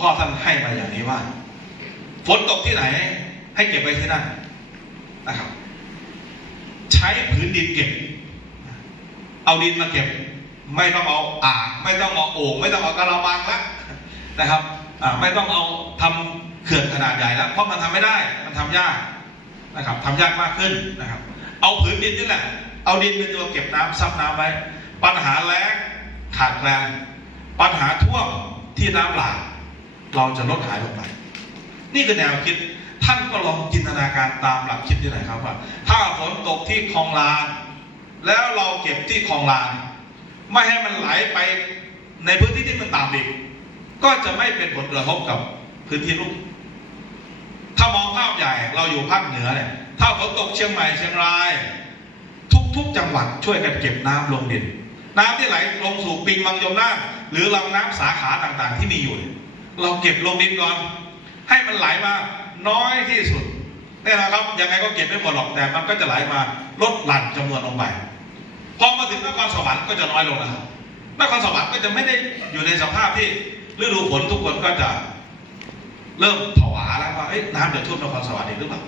พ่อท่านให้มาอย่างนี้ว่าฝนตกที่ไหน ให้เก็บไว้ที่นั่นนะครับ ใช้ผืนดินเก็บ เอาดินมาเก็บ ไม่ต้องเอาอ่างไม่ต้องเอาโอ่งไม่ต้องเอากระมังแล้วนะครับไม่ต้องเอาทำเขื่อนขนาดใหญ่แล้วเพราะมันทำไม่ได้ มันทำยากนะครับทำยากมากขึ้นนะครับ เอาผืนดินนี่แหละ เอาดินเป็นตัวเก็บน้ำซับน้ำไว้ ปัญหาแล้งขาดแคลนปัญหาท่วมที่น้ำหลาก เราจะลดหายลงไป นี่คือแนวคิด ท่านก็ลองจินตนาการตามหลักคิดนี่หน่อยครับว่า ถ้าฝนตกที่คลองลาน แล้วเราเก็บที่คลองลาน ไม่ให้มันไหลไปในพื้นที่ที่มันต่ำอีก ก็จะไม่เป็นผลกระทบกับพื้นที่ลุ่มถ้ามองภาพใหญ่เราอยู่ภาคเหนือเนี่ยถ้าฝนตกเชียงใหม่เชียงราย ทุกๆจังหวัดช่วยกันเก็บน้ำลงดิน น้ำที่ไหลลงสู่ปิงมังยมน่านหรือลำน้ำสาขาต่างๆ ที่มีอยู่ เราเก็บลงดินก่อน ให้มันไหลมาน้อยที่สุดนี่นะครับยังไงก็เก็บไม่หมดหรอกแต่มันก็จะไหลมาลดหลั่นจำนวนลงไปพอมาถึงนครสวรรค์ก็จะน้อยลงนะครับนครสวรรค์ก็จะไม่ได้อยู่ในสภาพที่ฤดูฝนทุกคนก็จะเริ่มผวาแล้วว่าน้ำจะท่วมนครสวรรค์อีกหรือเปล่า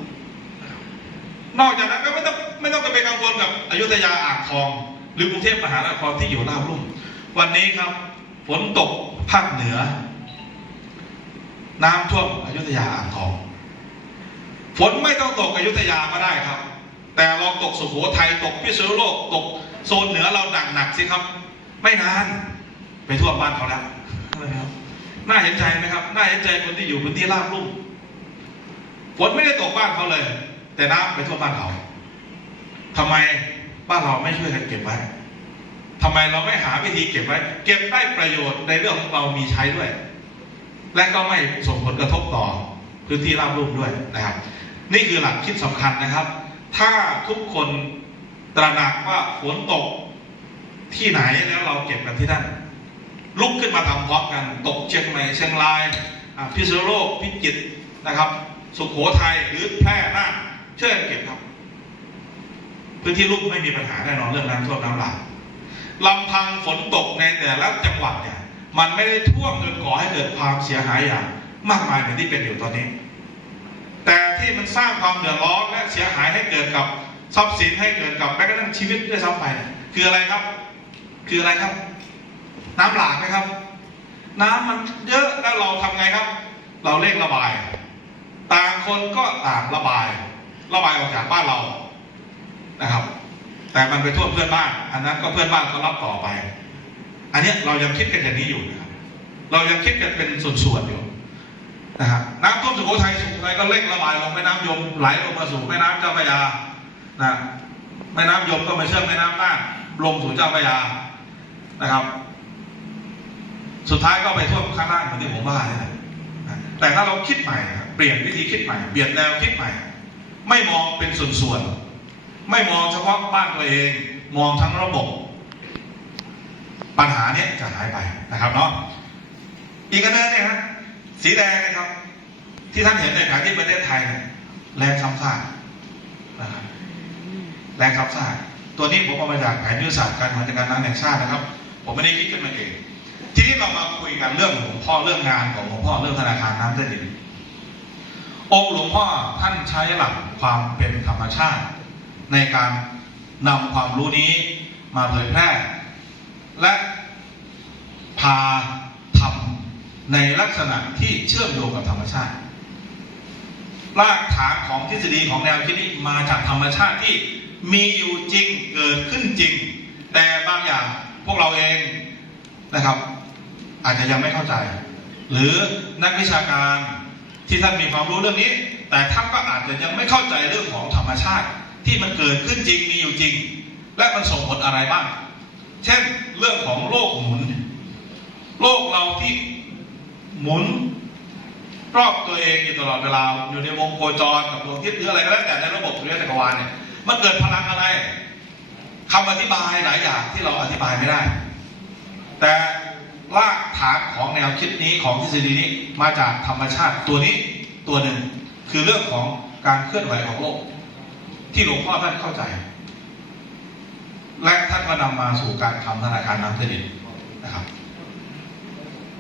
นอกจากนั้นก็ไม่ต้องไม่ต้องไปกังวลกับอยุธยาอ่างทอง หรือกรุงเทพมหานครที่อยู่ราบลุ่ม วันนี้ครับ ฝนตกภาคเหนือ น้ำท่วมอยุธยาอ่างทอง ฝนไม่ต้องตกอยุธยาก็ได้ครับ แต่ลองตกสุโขทัยตกพิษณุโลกตกโซนเหนือเราหนักหนักๆสิครับ ไม่นานไปท่วมบ้านเขาแล้วนะครับน่าเห็นใจไหมครับน่าเห็นใจคนที่อยู่พื้นที่ราบลุ่มฝนไม่ได้ตกบ้านเขาเลย แต่น้ำไปท่วมบ้านเขาทำไมบ้านเราไม่ช่วยกันเก็บไว้ทำไมเราไม่หาวิธีเก็บไว้ เก็บได้ประโยชน์ในเรื่องของเรามีใช้ด้วย และก็ไม่ส่งผลกระทบต่อพื้นที่ราบรุ่มด้วยนะครับ นี่คือหลักคิดสำคัญนะครับ ถ้าทุกคนตระหนักว่าฝนตกที่ไหนแล้วเราเก็บกันที่นั่นลุกขึ้นมาทำพร้อมกัน ตกเชียงใหม่เชียงรายพิษณุโลกพิจิตรนะครับ สุโขทัยหรือแพร่น่านช่วยกันเก็บครับ พื้นที่ลุ่มไม่มีปัญหาแน่นอนเรื่องน้ำท่วมน้ำหลากลำพังฝนตกในแต่ละจังหวัดเนี่ย มันไม่ได้ท่วมจนก่อให้เกิดความเสียหายอย่างมากมายเหมือนที่เป็นอยู่ตอนนี้ แต่ที่มันสร้างความเดือดร้อนและเสียหายให้เกิดกับทรัพย์สินให้เกิดกับแม้กระทั่งชีวิตด้วยซ้ำไปคืออะไรครับ คืออะไรครับ น้ำหลากนะครับ น้ำมันเยอะแล้วเราทำไงครับ เราเร่งระบาย ต่างคนก็ต่างระบาย ระบายออกจากบ้านเรานะครับ แต่มันไปท่วมเพื่อนบ้าน อันนั้นก็เพื่อนบ้านก็รับต่อไป อันนี้เรายังคิดกันอย่างนี้อยู่นะครับ เรายังคิดกันเป็นส่วนๆอยู่นะครับน้ำท่วมสุโขทัยสุโขทัยก็เร่งระบายลงแม่น้ำยมไหลลงมาสู่แม่น้ำเจ้าพระยานะแม่น้ำยมก็มาเชื่อมแม่น้ำน่านลงสู่เจ้าพระยานะครับ สุดท้ายก็ไปท่วมข้างล่างเหมือนที่ผมว่าเนี่ยแต่ถ้าเราคิดใหม่ เปลี่ยนวิธีคิดใหม่ เปลี่ยนแนวคิดใหม่ ไม่มองเป็นส่วนๆ ไม่มองเฉพาะบ้านตัวเอง มองทั้งระบบ ปัญหาเนี้ยจะหายไปนะครับเนาะอีกอันหนึงเนี่ยฮะสีแดงนะครับ ที่ท่านเห็นในแผนที่ประเทศไทยเนี่ยแรงซ้ำซากนะครับแรงซ้ำซากตัวนี้ผมเอามาจากแผนยุทธศาสตร์การบริหารจัดการน้ำแห่งชาตินะครับ ผมไม่ได้คิดขึ้นมาเองทีนี้เรามาคุยกันเรื่องหลวงพ่อเรื่องงานของหลวงพ่อเรื่องธนาคารน้ำใต้ดินองค์หลวงพ่อท่านใช้หลักความเป็นธรรมชาติ ในการนำความรู้นี้มาเผยแพร่และ พาทำในลักษณะที่เชื่อมโยงกับธรรมชาติ รากฐานของทฤษฎีของแนวคิดนี้มาจากธรรมชาติที่มีอยู่จริงเกิดขึ้นจริง แต่บางอย่างพวกเราเองนะครับ อาจจะยังไม่เข้าใจ หรือนักวิชาการที่ท่านมีความรู้เรื่องนี้ แต่ท่านก็อาจจะยังไม่เข้าใจเรื่องของธรรมชาติที่มันเกิดขึ้นจริงมีอยู่จริง และมันส่งผลอะไรบ้าง เช่นเรื่องของโลกหมุน โลกเราที่หมุนรอบตัวเองอยู่ตลอดเวลาอยู่ในวงโคจรกับดวงอาทิตย์หรืออะไรก็แล้วแต่ในระบบสุริยะจักรวาลเนี่ยมันเกิดพลังอะไรคำอธิบายหลายอย่างที่เราอธิบายไม่ได้ แต่รากฐานของแนวคิดนี้ของทฤษฎีนี้มาจากธรรมชาติตัวนี้ตัวหนึ่ง คือเรื่องของการเคลื่อนไหวของโลก ที่หลวงพ่อท่านเข้าใจ และท่านก็นำมาสู่การทำธนาคารน้ำใต้ดินนะครับ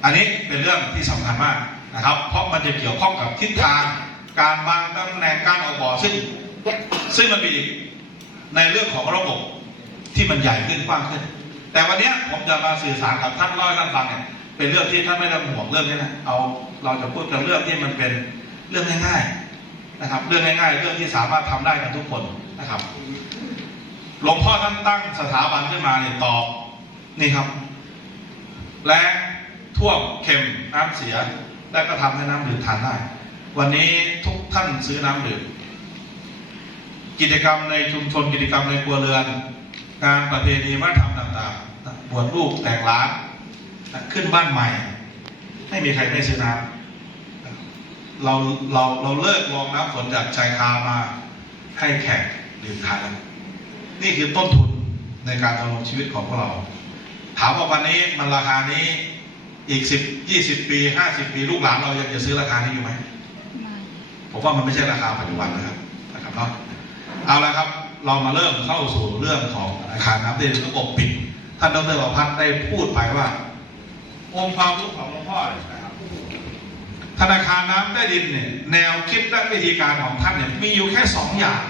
อันนี้เป็นเรื่องที่สำคัญมากนะครับ เพราะมันจะเกี่ยวข้องกับทิศทางการวางตำแหน่งการออกบ่อซึ่ง ซึ่งมันมีในเรื่องของระบบที่มันใหญ่ขึ้นกว้างขึ้น แต่วันนี้ผมจะมาสื่อสารกับท่านเล่าให้ท่านฟังเนี่ยเป็นเรื่องที่ท่านไม่ต้องห่วงเรื่องนี้นะเอาเราจะพูดกันเรื่องที่มันเป็นเรื่องง่ายๆนะครับ เรื่องง่ายๆ เรื่องที่สามารถทำได้กันทุกคนนะครับหลวงพ่อท่านตั้งสถาบันขึ้นมาเนี่ยตอบนี่ครับ แล้ง ท่วมเค็มน้ำเสีย และก็ทำให้น้ำดื่มทานได้ วันนี้ทุกท่านซื้อน้ำดื่มกิจกรรมในชุมชนกิจกรรมในครัวเรือน งานประเพณีวัฒนธรรมต่างๆบวชลูกแต่งร้านขึ้นบ้านใหม่ ไม่มีใครได้ซื้อน้ำเราเราเราเลิกรองน้ำฝนจากชายคามาให้แขกดื่มทานนี่คือต้นทุนในการดำรงชีวิตของพวกเรา ถามว่าวันนี้มันราคานี้ อีกสิบยี่สิบปีห้าสิบปีลูกหลานเรายังจะซื้อราคานี้อยู่ไหมผมว่ามันไม่ใช่ราคาปัจจุบันนะครับนะครับเนาะเอาละครับ เรามาเริ่มเข้าสู่เรื่องของอาคารน้ำที่ระบบปิด ท่านดรประพัฒน์ได้พูดไปว่า องค์ความรู้ของหลวงพ่อเนี่ยนะครับธนาคารน้ำใต้ดินเนี่ยแนวคิดและวิธีการของท่านเนี่ยมีอยู่แค่สองอย่าง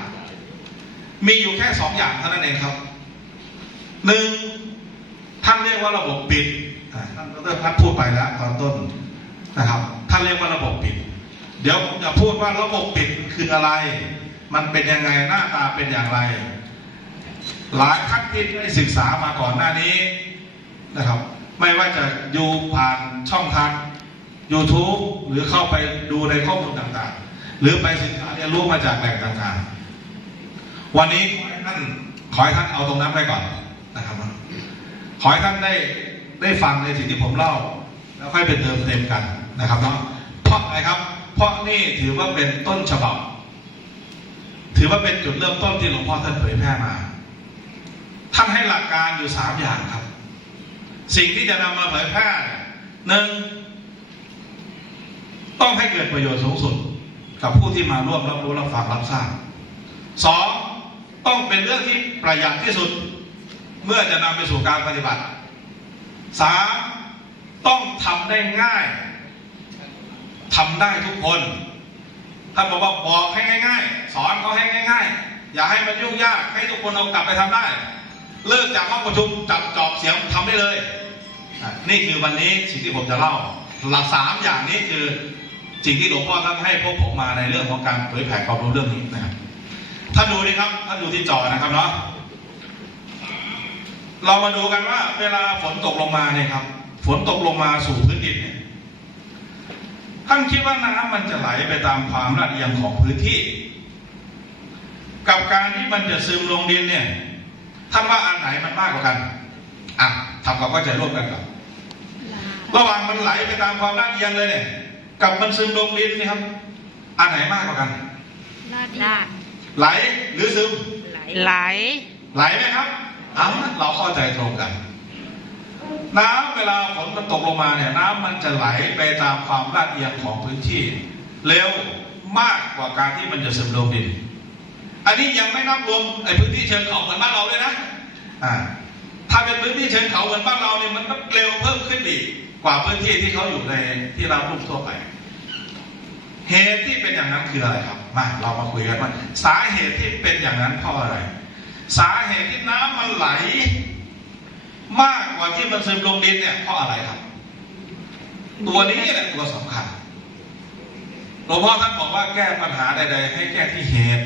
มีอยู่แค่สองอย่างเท่านั้นเองครับหนึ่งท่านเรียกว่าระบบปิดอ่า ท่านดรพัฒพูดไปแล้วตอนต้นนะครับท่านเรียกว่าระบบปิด เดี๋ยวผมจะพูดว่าระบบปิดคืออะไร มันเป็นยังไงหน้าตาเป็นอย่างไร หลายท่านที่ได้ศึกษามาก่อนหน้านี้นะครับ ไม่ว่าจะดูผ่านช่องทาง YouTube หรือเข้าไปดูในข้อมูลต่างๆ หรือไปศึกษาเรียนรู้มาจากแหล่งต่างๆ วันนี้ขอให้ท่านขอให้ท่านเอาตรงนั้นไปก่อนนะครับ ขอให้ท่านได้ ได้ฟังในสิ่งที่ผมเล่า แล้วค่อยไปเติมเต็มกันนะครับเนาะเพราะอะไรครับ เพราะนี่ถือว่าเป็นต้นฉบับ ถือว่าเป็นจุดเริ่มต้นที่หลวงพ่อท่านเผยแพร่มา ท่านให้หลักการอยู่สามอย่างครับ สิ่งที่จะนำมาเผยแพร่หนึ่งต้องให้เกิดประโยชน์สูงสุด กับผู้ที่มาร่วมรับรู้รับฟังรับทราบสองต้องเป็นเรื่องที่ประหยัดที่สุด เมื่อจะนำไปสู่การปฏิบัติ สามต้องทำได้ง่ายทำได้ทุกคนท่านบอกว่าบอกให้ง่าย ๆ สอนเขาให้ง่าย ๆ อย่าให้มันยุ่งยากให้ทุกคนเอากลับไปทำได้ เลิกจากห้องประชุมจับจอบเสียงทำได้เลย นี่คือวันนี้สิ่งที่ผมจะเล่า หลักสามอย่างนี้คือสิ่งที่หลวงพ่อท่านให้พวกผมมาในเรื่องของการเผยแผ่ความรู้เรื่องนี้นะครับท่านดูนี่ครับท่านดูที่จอนะครับเนาะ เรามาดูกันว่า เวลาฝนตกลงมาเนี่ยครับ ฝนตกลงมาสู่พื้นดินเนี่ยท่านคิดว่าน้ำมันจะไหลไปตามความลาดเอียงของพื้นที่ กับการที่มันจะซึมลงดินเนี่ยท่านว่าอันไหนมันมากกว่ากันอะทำความเข้าใจร่วมกันก่อนระหว่างมันไหลไปตามความลาดเอียงเลยเนี่ยกับมันซึมลงดินนี่ครับ อันไหนมากกว่ากันลาดลาดไหลหรือซึมไหลไหลไหลไหมครับเอาเราเข้าใจตรงกัน น้ำเวลาฝนมันตกลงมาเนี่ย น้ำมันจะไหลไปตามความลาดเอียงของพื้นที่ เร็วมากกว่าการที่มันจะซึมลงดิน อันนี้ยังไม่นับรวมไอ้พื้นที่เชิงเขาเหมือนบ้านเราเลยนะอ่าถ้าเป็นพื้นที่เชิงเขาเหมือนบ้านเราเนี่ยมันก็เร็วเพิ่มขึ้นอีกกว่าพื้นที่ที่เขาอยู่ในที่ราบรุ่มทั่วไป เหตุที่เป็นอย่างนั้นคืออะไรครับมาเรามาคุยกันว่าสาเหตุที่เป็นอย่างนั้นเพราะอะไร สาเหตุที่น้ำมันไหล มากกว่าที่มันซึมลงดินเนี่ยเพราะอะไรครับ ตัวนี้แหละตัวสำคัญหลวงพ่อท่านบอกว่าแก้ปัญหาใด ๆ ให้แก้ที่เหตุ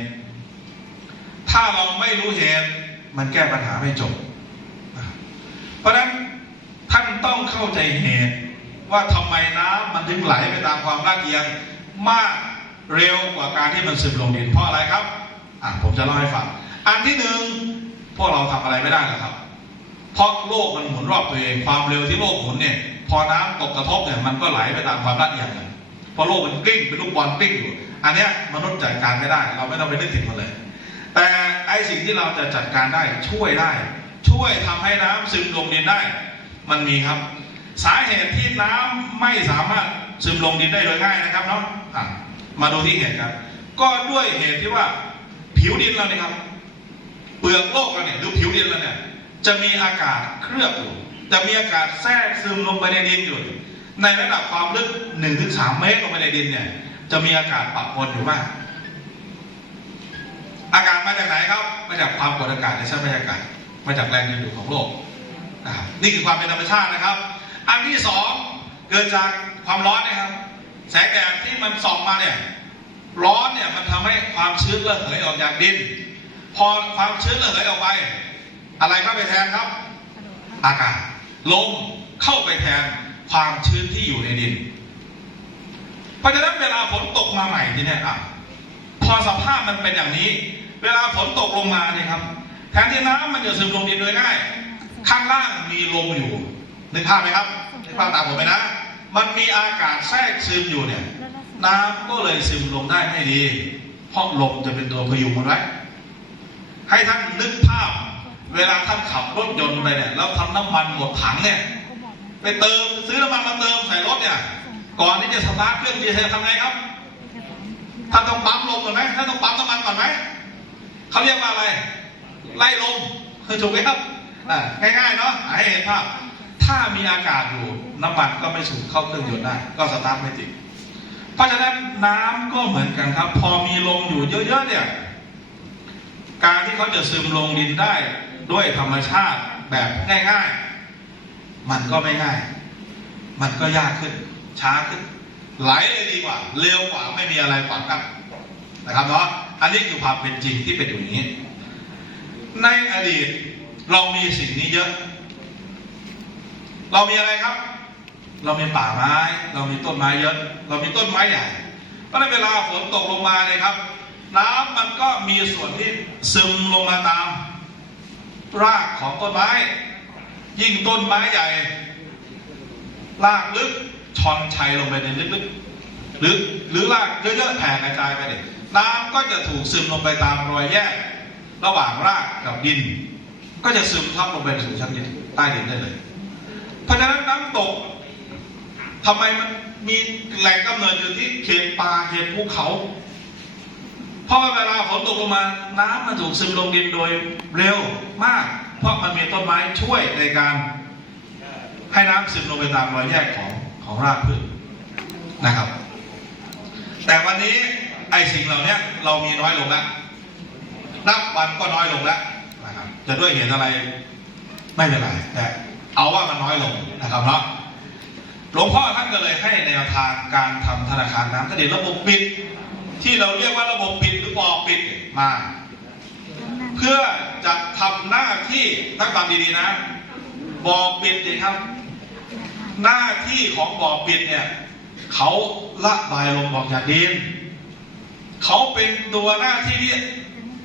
ถ้าเราไม่รู้เหตุ มันแก้ปัญหาไม่จบ เพราะฉะนั้นท่านต้องเข้าใจเหตุ ว่าทำไมน้ำมันถึงไหลไปตามความลาดเอียง มากเร็วกว่าการที่มันซึมลงดินเพราะอะไรครับอะผมจะเล่าให้ฟัง อันที่หนึ่งพวกเราทำอะไรไม่ได้หรอกครับ เพราะโลกมันหมุนรอบตัวเองความเร็วที่โลกหมุนเนี่ย พอน้ำตกกระทบเนี่ยมันก็ไหลไปตามความลาดเอียงกันเพราะโลกมันกลิ้งเป็นลูกบอลกลิ้งอยู่อันเนี้ยมนุษย์จัดการไม่ได้ เราไม่ต้องไปนึกถึงมันเลย แต่ไอสิ่งที่เราจะจัดการได้ช่วยได้ ช่วยทำให้น้ำซึมลงดินได้ มันมีครับ สาเหตุที่น้ำไม่สามารถซึมลงดินได้โดยง่ายนะครับเนาะะมาดูที่เหตุครับ ก็ด้วยเหตุที่ว่าผิวดินเราเนี่ยครับ เปลือกโลกเราเนี่ยหรือผิวดินเราเนี่ยจะมีอากาศเคลือบอยู่จะมีอากาศแทรกซึมลงไปในดินอยู่ ในระดับความลึก1-3ถึง3เมตรลงไปในดินเนี่ยจะมีอากาศปะปนอยู่มาก อากาศมาจากไหนครับ มาจากความกดอากาศในชั้นบรรยากาศ มาจากแรงดึงดูดของโลกนี่คือความเป็นธรรมชาตินะครับ อันที่สองเกิดจากความร้อนนะครับ แสงแดดที่มันส่องมาเนี่ย ร้อนเนี่ยมันทำให้ความชื้นระเหยออกจากดิน พอความชื้นระเหยออกไป อะไรเข้าไปแทนครับ อากาศลมเข้าไปแทนความชื้นที่อยู่ในดิน เพราะฉะนั้นเวลาฝนตกมาใหม่ทีเนี้ยอะพอสภาพมันเป็นอย่างนี้ เวลาฝนตกลงมาเนี่ยครับ แทนที่น้ำมันจะซึมลงดินโดยง่าย ข้างล่างมีลมอยู่นึกภาพไหมครับนึกภาพตามผมไหมนะ มันมีอากาศแทรกซึมอยู่เนี่ย น้ำก็เลยซึมลงได้ไม่ดี เพราะลมจะเป็นตัวพยุงมันไว้ ให้ท่านนึกภาพ เวลาท่านขับรถยนต์ไปเนี่ยแล้วทำน้ำมันหมดถังเนี่ยไปเติมซื้อน้ำมันมาเติมใส่รถเนี่ย ก่อนที่จะสตาร์ทเครื่องดีเซลทำไงครับท่านต้องปั๊มลมก่อนไหมท่านต้องปั๊มน้ำมันก่อนไหมเขาเรียกว่าอะไร ไล่ลมถูกไหมครับง่ายๆเนาะให้เห็นภาพถ้ามีอากาศอยู่น้ำมันก็ไม่สูบเข้าเครื่องยนต์ได้ ก็สตาร์ทไม่ติดเพราะฉะนั้นน้ำก็เหมือนกันครับ พอมีลมอยู่เยอะๆเนี่ย การที่เขาจะซึมลงดินได้ด้วยธรรมชาติแบบง่ายๆ มันก็ไม่ง่าย มันก็ยากขึ้น ช้าขึ้น ไหลเลยดีกว่า เร็วกว่าไม่มีอะไรขวางกันนะครับเนาะอันนี้คือความเป็นจริงที่เป็นอยู่างนี้ ในอดีตเรามีสิ่งนี้เยอะ เรามีอะไรครับ เรามีป่าไม้ เรามีต้นไม้เยอะ เรามีต้นไม้ใหญ่เพราะในเวลาฝนตกลงมาเลยครับ น้ำมันก็มีส่วนที่ซึมลงมาตาม รากของต้นไม้ ยิ่งต้นไม้ใหญ่ รากลึกชอนชัยลงไปในลึกๆหรือหรือรากเยอะๆแผ่กระจายไปเนี่ยน้ำก็จะถูกซึมลงไปตามรอยแยก ระหว่างรากกับดิน ก็จะซึมทับลงไปสู่ชั้นดินใต้ดินได้เลย เพราะฉะนั้นน้ำตกทำไมมันมีแหล่งกำเนิดอยู่ที่เขตป่าเขตภูเขา เพราะว่าเวลาฝนตกลงมา น้ำมันถูกซึมลงดินโดยเร็วมาก เพราะมันมีต้นไม้ช่วยในการ ให้น้ำซึมลงไปตามรอยแยกของของรากพืชนะครับ แต่วันนี้ไอ้สิ่งเหล่านี้เรามีน้อยลงแล้วนับวันก็น้อยลงแล้วนะครับจะด้วยเหตุอะไรไม่เป็นไรแต่เอาว่ามันน้อยลงนะครับเนาะหลวงพ่อท่านก็เลยให้แนวทางการทำธนาคารน้ำทะเลระบบปิด ที่เราเรียกว่าระบบปิดหรือบ่อปิดมา เพื่อจะทำหน้าที่ตั้งฟังดีๆนะบ่อปิดนี่ครับ หน้าที่ของบ่อปิดเนี่ยเขาละบายลมออกจากดินเขาเป็นตัวหน้าที่ที่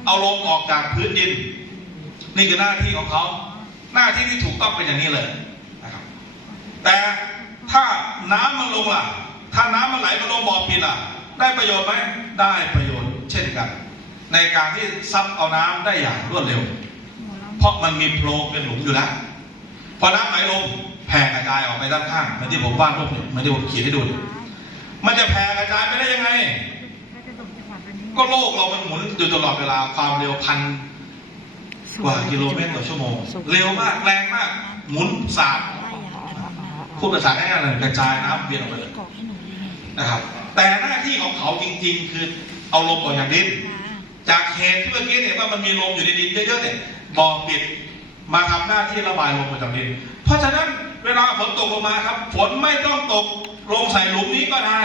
เอาลมออกจากพื้นดิน นี่คือหน้าที่ของเขา หน้าที่ที่ถูกต้องเป็นอย่างนี้เลยนะครับแต่ถ้าน้ำมันลงล่ะ ถ้าน้ำมันไหลมาลงบ่อปิดล่ะ ได้ประโยชน์ไหมได้ประโยชน์เช่นกัน ในการที่ซับเอาน้ำได้อย่างรวดเร็ว เพราะมันมีโพรงเป็นหลุมอยู่แล้วพอน้ำไหลลงแผ่กระจายออกไปด้านข้างเหมือนที่ผมวาดรูปเนี่ยเหมือนที่ผมขีดให้ดูมันจะแผ่กระจายไปได้ยังไง ก็โลกเรามันหมุนอยู่ตลอดเวลาความเร็วพันกว่ากิโลเมตรต่อชั่วโมง เร็วมากแรงมาก หมุนสาดพูดภาษาง่ายๆเลยกระจายน้ำเวียนออกไปเลยนะครับ แต่หน้าที่ของเขาจริง ๆ คือเอาลมออกจากดิน จากเหตุที่เมื่อกี้เนี่ยว่ามันมีลมอยู่ในดินเยอะๆเนี่ยบ่อปิดมาทำหน้าที่ระบายลมออกจากดิน เพราะฉะนั้นเวลาฝนตกลงมาครับ ฝนไม่ต้องตกลงใส่หลุมนี้ก็ได้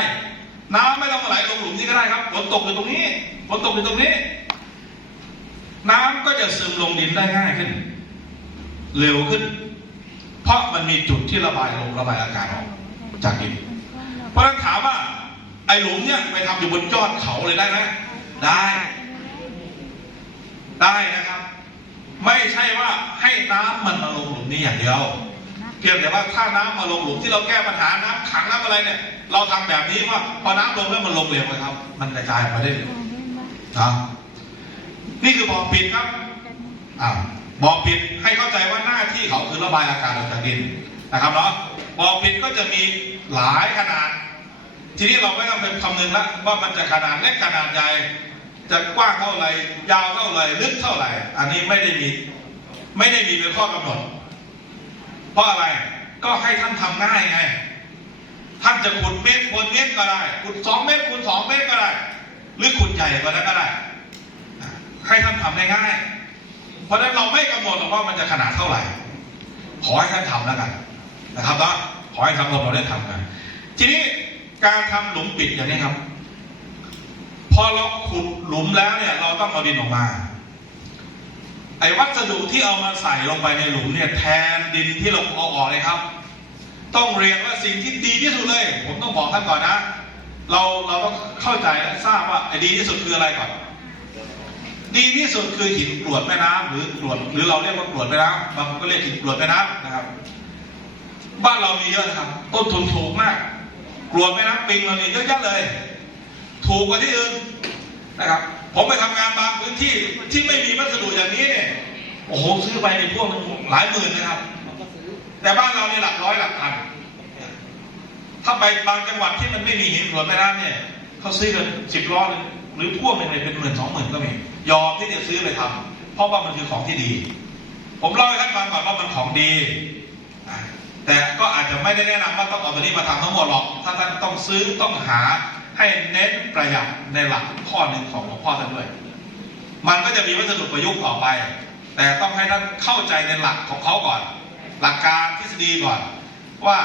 น้ำไม่ต้องไหลลงหลุมนี้ก็ได้ครับฝนตกอยู่ตรงนี้ฝนตกอยู่ตรงนี้ น้ำก็จะซึมลงดินได้ง่ายขึ้น เร็วขึ้น เพราะมันมีจุดที่ระบายลมระบายอากาศออกจากดิน เพราะฉะนั้นถามว่า ไอ้หลุมเนี่ยไปทำอยู่บนยอดเขาเลยได้ไหมได้ ได้นะครับ ไม่ใช่ว่าให้น้ำมันมาลงหลุมนี้อย่างเดียวเพียงแต่ว่าถ้าน้ำมาลงหลุมที่เราแก้ปัญหาน้ำขังน้ำอะไรเนี่ย เราทำแบบนี้ว่าพอน้ำลงแล้วมันลงเร็วไหมครับ มันกระจายมาได้เร็วนะนี่คือบ่อปิดครับอ่าบ่อปิดให้เข้าใจว่าหน้าที่เขาคือระบายอากาศออกจากดินนะครับเนาะบ่อปิดก็จะมีหลายขนาด ทีนี้เราไม่ต้องเป็นคำนึงละว่ามันจะขนาดเล็กขนาดใหญ่จะกว้างเท่าไหร่ยาวเท่าไหร่ลึกเท่าไหร่ อันนี้ไม่ได้มีไม่ได้มีเป็นข้อกำหนด เพราะอะไรก็ให้ท่านทำง่ายไง ท่านจะขุดเมตรคูณเมตรก็ได้ขุดสองเมตรคูณสองเมตรก็ได้ หรือขุดใหญ่กว่านั้นก็ได้ ให้ท่านทำได้ง่าย เพราะฉะนั้นเราไม่กำหนดหรอกว่ามันจะขนาดเท่าไหร่ ขอให้ท่านทำแล้วกันนะครับนะขอให้ทำเราได้ทำกันทีนี้ การทำหลุมปิดอย่างนี้ครับ พอเราขุดหลุมแล้วเนี่ย เราต้องเอาดินออกมา ไอ้วัสดุที่เอามาใส่ลงไปในหลุมเนี่ยแทนดินที่เราเอาออกเลยครับ ต้องเรียนว่าสิ่งที่ดีที่สุดเลย ผมต้องบอกท่านก่อนนะ เราเราต้องเข้าใจและทราบว่าไอ้ดีที่สุดคืออะไรก่อน ดีที่สุดคือหินกรวดแม่น้ำหรือกรวดหรือเราเรียกว่ากรวดแม่น้ำบางคนก็เรียกหินกรวดแม่น้ำนะครับ บ้านเรามีเยอะนะครับ ต้นทุนถูกมาก กรวแม่น้ำปิงเราเนี่ยเยอะแยะเลย ถูกกว่าที่อื่นนะครับ ผมไปทำงานบางพื้นที่ที่ไม่มีวัสดุอย่างนี้เนี่ยโอ้โหซื้อไปในพวกหลายหมื่นนะครับ แต่บ้านเราเนี่ยหลักร้อยหลักพันถ้าไปบางจังหวัดที่มันไม่มีหินกรวดแม่น้ำเนี่ยเขาซื้อกันสิบล้อเลยหรือพ่วงหนึ่งเลยเป็นหมื่นสองหมื่นก็มียอมที่จะซื้อไปทำเพราะว่ามันคือของที่ดี ผมเล่าให้ท่านฟังก่อนว่ามันของดี แต่ก็อาจจะไม่ได้แนะนำว่าต้องเอาตัวนี้มาทำทั้งหมดหรอก ถ้าท่านต้องซื้อต้องหาให้เน้นประหยัดในหลักข้อหนึ่งของหลวงพ่อท่านด้วย มันก็จะมีวัสดุประยุกต์ต่อไป แต่ต้องให้ท่านเข้าใจในหลักของเขาก่อน หลักการทฤษฎีก่อนว่า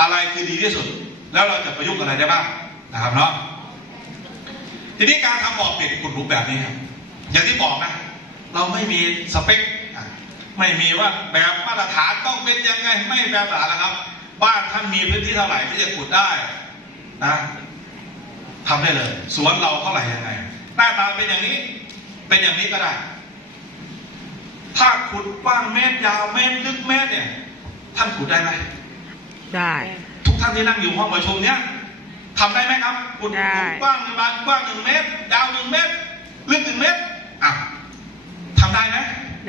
อะไรคือดีที่สุด แล้วเราจะประยุกต์อะไรได้บ้างนะครับเนาะทีนี้การทำบ่อปิดขุดหลุมแบบนี้ครับอย่างที่บอกนะ เราไม่มีสเปค ไม่มีว่าแบบมาตรฐานต้องเป็นยังไงไม่แบบมาตรฐานแล้วครับ บ้านท่านมีพื้นที่เท่าไหร่ที่จะขุดได้นะทำได้เลย สวนเราเท่าไหร่ยังไง หน้าตาเป็นอย่างนี้ เป็นอย่างนี้ก็ได้ ถ้าขุดกว้างเมตรยาวเมตรลึกเมตรเนี่ย ท่านขุดได้ไหมได้ ทุกท่านที่นั่งอยู่ห้องประชุมเนี้ยทำได้ไหมครับขุดได้ขุดกว้างบานกว้างหนึ่งเมตรยาวหนึ่งเมตรลึกหนึ่งเมตรอะทำได้ไหม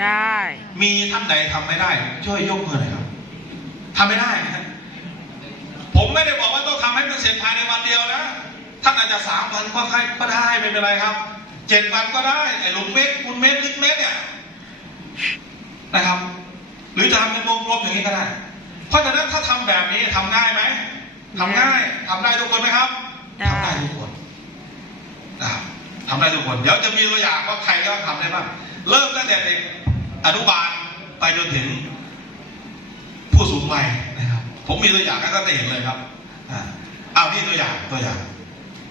ได้ มีท่านใดทำไม่ได้ ช่วยยกมือหน่อยครับทำไม่ได้นะผมไม่ได้บอกว่าต้องทำให้มันเสร็จภายในวันเดียวนะท่านอาจจะสามวันก็ใครก็ได้ไม่เป็นไรครับเจ็ดวันก็ได้ไอ้หลุมเมตรคูณเมตรลึกเมตรเนี่ยนะครับ หรือจะทำเป็นวงกลมอย่างนี้ก็ได้ เพราะฉะนั้นถ้าทำแบบนี้ทำง่ายไหมทำง่ายทำได้ทุกคนไหมครับได้ทำได้ทุกคนนะครับทำได้ทุกคน เดี๋ยวจะมีตัวอย่างว่าใครก็ทำได้บ้างเริ่มตั้งแต่เด็ก อนุบาลไปจนถึงผู้สูงวัยนะครับ ผมมีตัวอย่างให้ท่านได้เห็นเลยครับอ่าเอานี่ตัวอย่างตัวอย่าง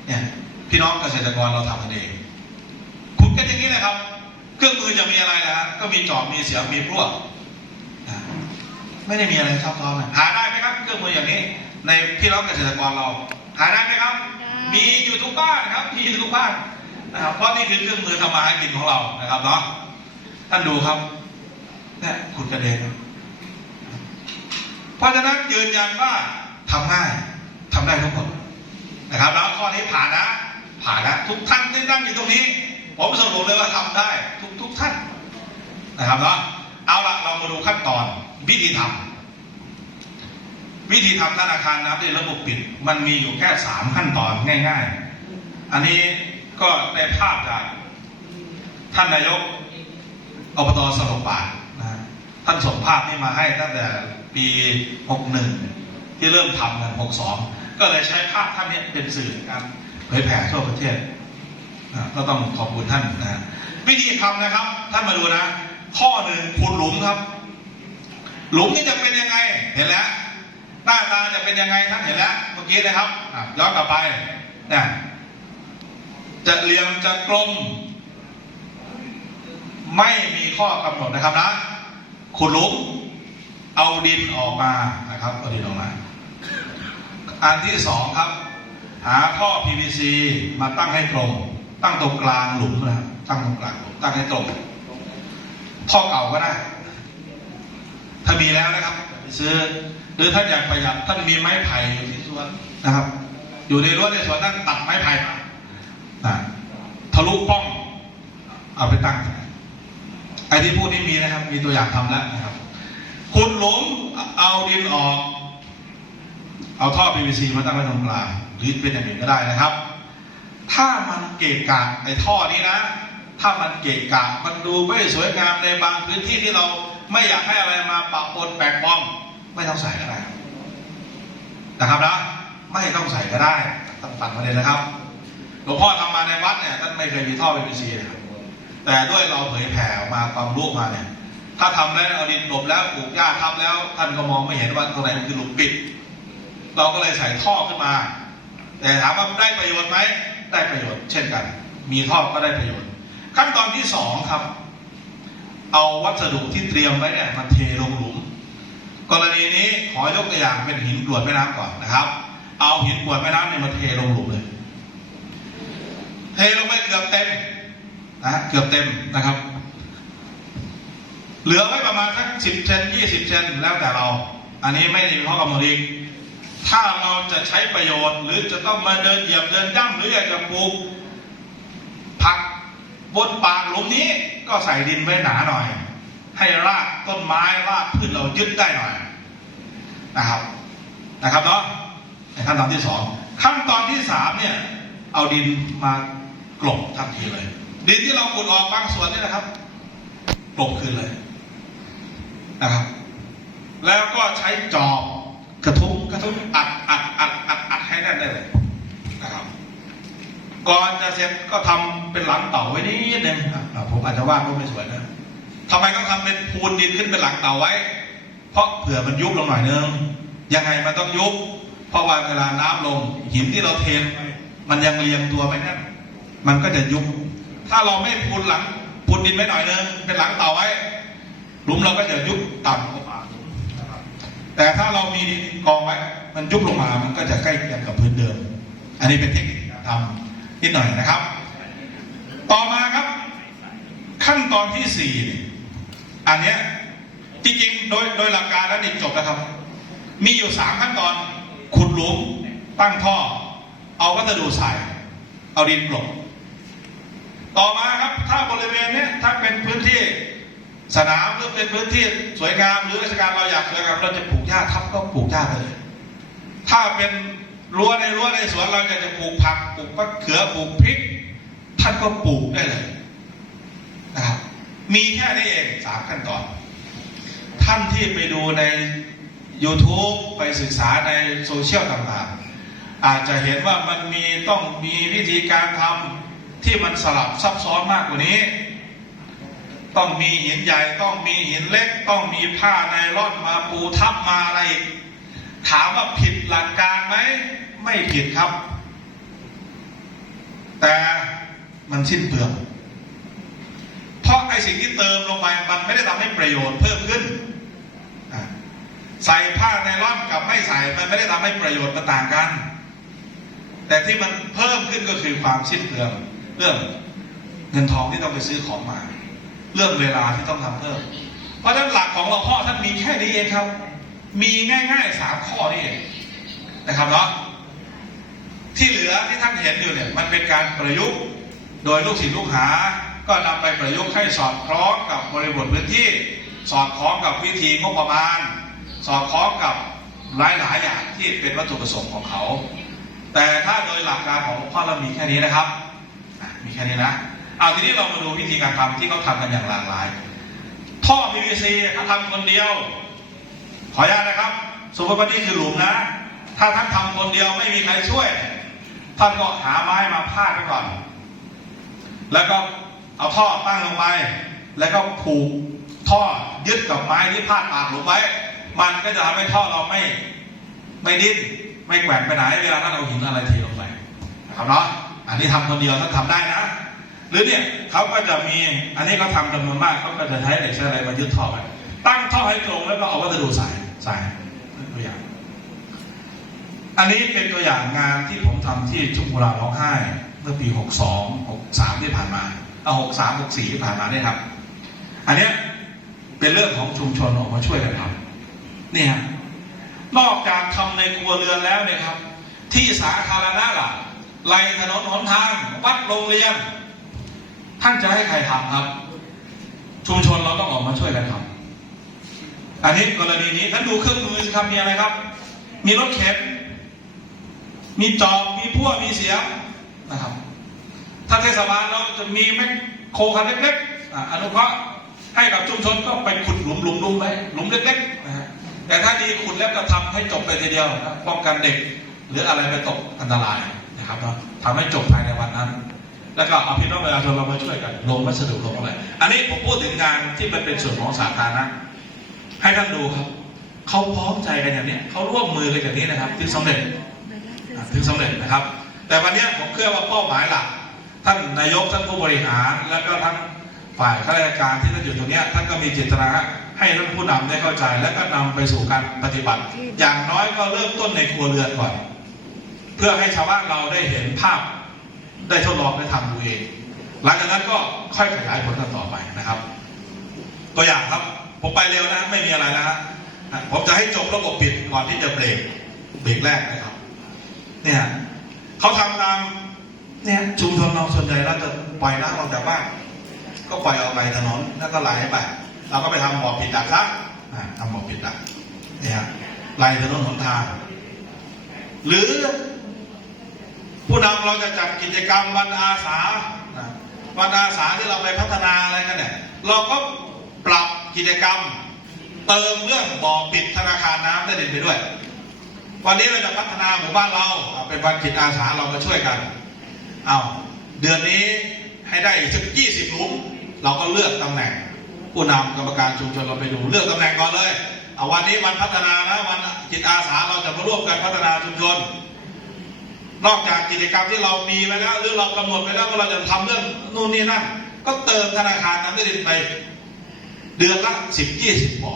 เนี่ยพี่น้องเกษตรกรเราทำกันเองขุดกันอย่างนี้นะครับ เครื่องมือจะมีอะไรนะฮะก็มีจอบมีเสียมมีพรวดอ่าไม่ได้มีอะไรซับซ้อนนะหาได้ไหมครับ เครื่องมืออย่างนี้ ในพี่น้องเกษตรกรเรา หาได้ไหมครับ มีอยู่ทุกบ้านครับมีอยู่ทุกบ้านนะครับเพราะนี่คือเครื่องมือทำมาหากินของเรานะครับเนาะท่านดูครับ เนี่ยขุดกระเด็นเพราะฉะนั้นยืนยันว่าทำง่ายทำได้ทุกคนนะครับ แล้วข้อนี้ผ่านนะ ผ่านนะทุกท่านที่นั่งอยู่ตรงนี้ผมสรุปเลยว่าทำได้ทุกทุกท่านนะครับเนาะเอาละเรามาดูขั้นตอนวิธีทำวิธีทำธนาคารน้ำในระบบปิด มันมีอยู่แค่สามขั้นตอนง่าย ๆ อันนี้ก็ได้ภาพจากท่านนายกอบตสลบาท ท่านส่งภาพนี้มาให้ตั้งแต่ปี 61 ที่เริ่มทำกัน 62 ก็เลยใช้ภาพท่านนี้เป็นสื่อในการเผยแผ่ทั่วประเทศ ก็ต้องขอบคุณท่านนะวิธีทำนะครับ ท่านมาดูนะ ข้อหนึ่งขุดหลุมครับ หลุมนี่จะเป็นยังไง เห็นแล้ว หน้าตาจะเป็นยังไงท่านเห็นแล้วเมื่อกี้นะครับย้อนกลับไปเนี่ยจะเหลี่ยมจะกลม ไม่มีข้อกำหนดนะครับนะ ขุดหลุม เอาดินออกมานะครับเอาดินออกมา อันที่สองครับ หาท่อ PVC มาตั้งให้ตรง ตั้งตรงกลางหลุมนะครับตั้งตรงกลางหลุมตั้งให้ตรง ท่อเก่าก็ได้ ถ้ามีแล้วนะครับซื้อหรือท่านอยากประหยัดท่านมีไม้ไผ่อยู่ที่สวนนะครับ อยู่ในรั้วในสวนท่านตัดไม้ไผ่มานะทะลุป้อง เอาไปตั้ง อ้ที่พูดนี่มีนะครับ มีตัวอย่างทำแล้วนะครับขุดหลุมเอาดินออก เอาท่อ PVC มาตั้งไว้ตรงกลางหรือเป็นอย่างอื่นก็ได้นะครับ ถ้ามันเกะกะไอ้ท่อนี้นะ ถ้ามันเกะกะมันดูไม่สวยงามในบางพื้นที่ที่เราไม่อยากให้อะไรมาปะปนแปลกปลอมไม่ต้องใส่ก็ได้นะครับนะไม่ต้องใส่ก็ได้ต้งฟังมาเลยนะครับหลวงพ่อทำมาในวัดเนี่ยท่านไม่เคยมีท่อ PVC นะครับ แต่ด้วยเราเผยแผ่ออกมาความรู้มาเนี่ย ถ้าทำแล้วเอาดินกลบแล้วปลูกหญ้าทับแล้ว ท่านก็มองไม่เห็นว่าตรงไหนมันคือหลุมปิด เราก็เลยใส่ท่อขึ้นมา แต่ถามว่าได้ประโยชน์ไหมได้ประโยชน์ เช่นกัน มีท่อก็ได้ประโยชน์ ขั้นตอนที่สองครับ เอาวัสดุที่เตรียมไว้เนี่ยมาเทลงหลุม กรณีนี้ขอยกตัวอย่างเป็นหินกรวดแม่น้ำก่อนนะครับ เอาหินกรวดแม่น้ำเนี่ยมาเทลงหลุมเลย เทลงไปเกือบเต็ม นะเกือบเต็มนะครับ เหลือไว้ประมาณสักสิบเซนยี่สิบเซนแล้วแต่เรา อันนี้ไม่ได้มีข้อกำหนดอีกถ้าเราจะใช้ประโยชน์ หรือจะต้องมาเดินเหยียบเดินย่ำหรืออยากจะปลูกผักบนปากหลุมนี้ก็ใส่ดินไว้หนาหน่อย ให้รากต้นไม้รากพืชเรายึดได้หน่อยนะครับนะครับเนาะในขั้นตอนที่สองขั้นตอนที่สามเนี่ย เอาดินมากลบทันทีเลย ดินที่เราขุดออกบางส่วนนี่นะครับกลบคืนเลยนะครับ แล้วก็ใช้จอบกระทุ้งกระทุ้งอัดอัดอัดอัดอัดให้แน่นได้เลยนะครับ ก่อนจะเสร็จก็ทำเป็นหลังเต่าไว้นิดนึงอะผมอาจจะวาดรูปไม่สวยนะทำไมต้องทำเป็นปูนดินขึ้นเป็นหลังเต่าไว้ เพราะเผื่อมันยุบลงหน่อยนึงยังไงมันต้องยุบเพราะว่าเวลาน้ำลงหินที่เราเทไปมันยังเรียงตัวไม่แน่นมันก็จะยุบ ถ้าเราไม่ปูนหลังปูนดินไว้หน่อยนึงเป็นหลังเต่าไว้หลุมเราก็จะยุบต่ำกว่าหลุมนะครับแต่ถ้าเรามีดินกองไว้มันยุบลงมามันก็จะใกล้เคียงกับพื้นเดิม อันนี้เป็นเทคนิคการทำนิดหน่อยนะครับ ต่อมาครับ ขั้นตอนที่สี่อันเนี้ยจริงๆโดยโดยหลักการแล้วนี่จบแล้วครับ มีอยู่สามขั้นตอนขุดหลุมตั้งท่อ เอาวัสดุใส่เอาดินกลบ ต่อมาครับถ้าบริเวณนี้ถ้าเป็นพื้นที่สนามหรือเป็นพื้นที่สวยงามหรือราชการเราอยากสวยงามเราจะปลูกหญ้าทับก็ปลูกหญ้าไปเลยถ้าเป็นรั้วในรั้วในสวนเราอยากจะปลูกผักปลูกมะเขือปลูกพริก ท่านก็ปลูกได้เลยนะครับมีแค่นี้เองสามขั้นตอน ท่านที่ไปดูใน YouTube ไปศึกษาในโซเชียลต่างๆ อาจจะเห็นว่ามันมีต้องมีวิธีการทำ ที่มันสลับซับซ้อนมากกว่านี้ ต้องมีหินใหญ่ต้องมีหินเล็ก ต้องมีผ้าไนล่อนมาปูทับมาอะไร ถามว่าผิดหลักการไหมไม่ผิดครับ แต่มันสิ้นเปลืองเพราะไอสิ่งที่เติมลงไปมันไม่ได้ทำให้ประโยชน์เพิ่มขึ้น ใส่ผ้าไนล่อนกับไม่ใส่มันไม่ได้ทำให้ประโยชน์มันต่างกัน แต่ที่มันเพิ่มขึ้นก็คือความสิ้นเปลือง เรื่องเงินทองที่ต้องไปซื้อของมา เรื่องเวลาที่ต้องทำเพิ่ม เพราะฉะนั้นหลักของเราพ่อท่านมีแค่นี้เองครับ มีง่ายๆสามข้อนี่เองนะครับเนาะที่เหลือที่ท่านเห็นอยู่เนี่ยมันเป็นการประยุกต์โดยลูกศิษย์ลูกหา ก็นำไปประยุกต์ให้สอดคล้องกับบริบทพื้นที่ สอดคล้องกับวิธีงบประมาณ สอดคล้องกับหลายๆอย่างที่เป็นวัตถุประสงค์ของเขา แต่ถ้าโดยหลักการของหลวงพ่อเรามีแค่นี้นะครับ แค่นี้นะเอาทีนี้เรามาดูวิธีการทำที่เขาทำกันอย่างหลากหลาย ท่อ PVC เขาทำคนเดียว ขออนุญาตนะครับ สมมติว่านี่คือหลุมนะ ถ้าท่านทำคนเดียวไม่มีใครช่วย ท่านก็หาไม้มาพาดไว้ก่อน แล้วก็เอาท่อตั้งลงไป แล้วก็ผูกท่อยึดกับไม้ที่พาดปากหลุมไว้ มันก็จะทำให้ท่อเราไม่ไม่ดิ้นไม่แกว่งไปไหนเวลาท่านเอาหินอะไรเทลงไปนะครับเนาะ อันนี้ทำคนเดียวท่านทำได้นะ หรือเนี่ยเขาก็จะมีอันนี้เขาทำจำนวนมากเขาก็จะใช้เหล็กใช้อะไรมายึดท่อไว้ตั้งท่อให้ตรงแล้วก็เอาวัสดุใส่ใส่ตัวอย่าง อันนี้เป็นตัวอย่างงานที่ผมทำที่ชุมพลาร้องไห้เมื่อปี 62 63 ที่ผ่านมาเอา63 64 ที่ผ่านมาเนี่ยครับ อันเนี้ยเป็นเรื่องของชุมชนออกมาช่วยกันทำนี่ฮะนอกจากทำในครัวเรือนแล้วเนี่ยครับ ที่สาธารณะล่ะ ไรถนนหนทาง วัดโรงเรียน ท่านจะให้ใครทำครับ ชุมชนเราต้องออกมาช่วยกันทำอันนี้กรณีนี้ท่านดูเครื่องมือสิครับมีอะไรครับ มีรถเข็นมีจอบมีพั่วมีเสียมนะครับ ถ้าเทศบาลเราจะมีแมคโครคันเล็กๆอนุเคราะห์ให้กับชุมชนก็ไปขุดหลุมหลุมหลุมไปหลุมเล็กๆนะฮะแต่ถ้าดีขุดแล้วก็ทำให้จบไปทีเดียวนะป้องกันเด็ก หรืออะไรไปตกอันตราย นะครับเนาะทำให้จบภายในวันนั้น แล้วก็เอาพี่น้องประชาชนเรามาช่วยกันลงวัสดุลงอะไรอันนี้ผมพูดถึงงานที่มันเป็นส่วนของสาธารณะให้ท่านดูครับเขาพร้อมใจกันอย่างนี้เขาร่วมมือกันอย่างนี้นะครับถึงสำเร็จอะถึงสำเร็จนะครับ แต่วันนี้ผมเชื่อว่าเป้าหมายหลักท่านนายกท่านผู้บริหารแล้วก็ทั้งฝ่ายข้าราชการที่ท่านอยู่ตรงเนี้ยท่านก็มีเจตนาให้ท่านผู้นำได้เข้าใจ และก็นำไปสู่การปฏิบัติ อย่างน้อยก็เริ่มต้นในครัวเรือนก่อนเพื่อให้ชาวบ้านเราได้เห็นภาพได้ทดลองได้ทำดูเอง หลังจากนั้นก็ค่อยขยายผลกันต่อไปนะครับ ตัวอย่างครับ ผมไปเร็วนะไม่มีอะไรนะฮะผมจะให้จบระบบปิดก่อนที่จะเบรกเบรกแรกนะครับ เนี่ยเขาทำตามเนี่ยชุมชนเราส่วนใหญ่เราจะปล่อยน้ำออกจากบ้านก็ปล่อยออกไปถนนแล้วก็ไหลไปเราก็ไปทำบ่อปิดดักซะอะทำบ่อปิดดักเนี่ยไหลถนนหนทาง หรือ ผู้นำเราจะจัดกิจกรรมวันอาสาวันอาสาที่เราไปพัฒนาอะไรกันเนี่ยเราก็ปรับกิจกรรม เติมเรื่องบ่อปิดธนาคารน้ำได้เด่นไปด้วย วันนี้เราจะพัฒนาหมู่บ้านเราเป็นวันจิตอาสาเรามาช่วยกันเอาเดือนนี้ให้ได้สักยี่สิบหลุมเราก็เลือกตำแหน่ง ผู้นำกรรมการชุมชนเราไปดูเลือกตำแหน่งก่อนเลยเอาวันนี้วันพัฒนานะวันจิตอาสาเราจะมาร่วมกันพัฒนาชุมชน นอกจากกิจกรรมที่เรามีไว้แล้วหรือเรากำหนดไว้แล้วว่าเราจะทำเรื่องนู่นนี่นั่นก็เติมธนาคารน้ำได้ไป เดือนละสิบยี่สิบบ่อ